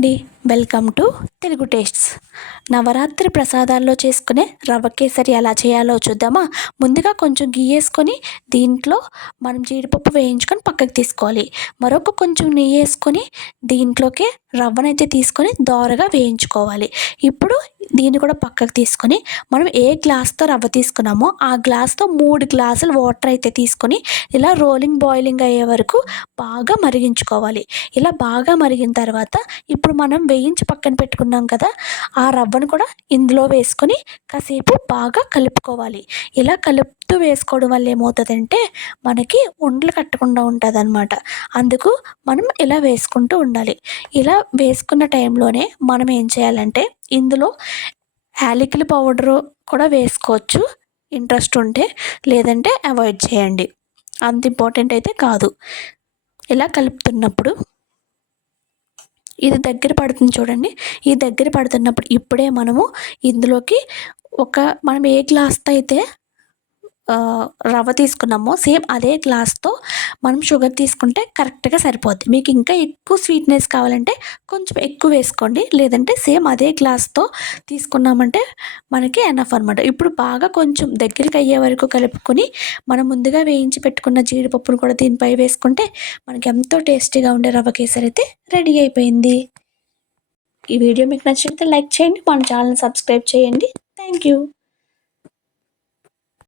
అండి, welcome to Telugu tastes. Navratri ప్రసాదాల్లో చేసుకునే రవ్వ కేసరి ఎలా చేయాలో చూద్దామా. ముందుగా కొంచెం నెయ్యి వేసుకొని దీంట్లో మనం జీడిపప్పు వేయించుకొని పక్కకు తీసుకోవాలి. మరొక కొంచెం నెయ్యి వేసుకొని దీంట్లోకి రవ్వనైతే తీసుకొని దోరగా వేయించుకోవాలి. ఇప్పుడు దీన్ని కూడా పక్కకు తీసుకొని మనం ఏ గ్లాస్తో రవ్వ తీసుకున్నామో ఆ గ్లాస్తో 3 గ్లాసులు వాటర్ అయితే తీసుకొని ఇలా బాయిలింగ్ అయ్యే వరకు బాగా మరిగించుకోవాలి. ఇలా బాగా మరిగిన తర్వాత ఇప్పుడు మనం వేయించి పక్కన పెట్టుకున్నాం కదా, ఆ రవ్వను కూడా ఇందులో వేసుకొని కాసేపు బాగా కలుపుకోవాలి. ఇలా కలుపుతూ వేసుకోవడం వల్ల ఏమవుతుందంటే మనకి ఉండలు కట్టకుండా ఉంటుందన్నమాట. అందుకు మనం ఇలా వేసుకుంటూ ఉండాలి. ఇలా వేసుకున్న టైంలోనే మనం ఏం చేయాలంటే ఇందులో యాలకుల పౌడరు కూడా వేసుకోవచ్చు ఇంట్రెస్ట్ ఉంటే, లేదంటే అవాయిడ్ చేయండి. అంత ఇంపార్టెంట్ అయితే కాదు. ఇలా కలుపుతున్నప్పుడు ఇది దగ్గర పడుతుంది చూడండి. ఈ దగ్గర పడుతున్నప్పుడు ఇప్పుడే మనము ఇందులోకి మనం ఏ గ్లాస్తో అయితే రవ్వ తీసుకున్నామో సేమ్ అదే గ్లాస్తో మనం షుగర్ తీసుకుంటే కరెక్ట్గా సరిపోద్ది. మీకు ఇంకా ఎక్కువ స్వీట్నెస్ కావాలంటే కొంచెం ఎక్కువ వేసుకోండి, లేదంటే సేమ్ అదే గ్లాస్తో తీసుకున్నామంటే మనకి ఎనఫ్ అనమాట. ఇప్పుడు బాగా కొంచెం దగ్గరికి అయ్యే వరకు కలుపుకొని మనం ముందుగా వేయించి పెట్టుకున్న జీడిపప్పును కూడా దీనిపై వేసుకుంటే మనకి ఎంతో టేస్టీగా ఉండే రవ్వ కేసరి అయితే రెడీ అయిపోయింది. ఈ వీడియో మీకు నచ్చితే లైక్ చేయండి, మన ఛానల్ సబ్స్క్రైబ్ చేయండి. Thank you.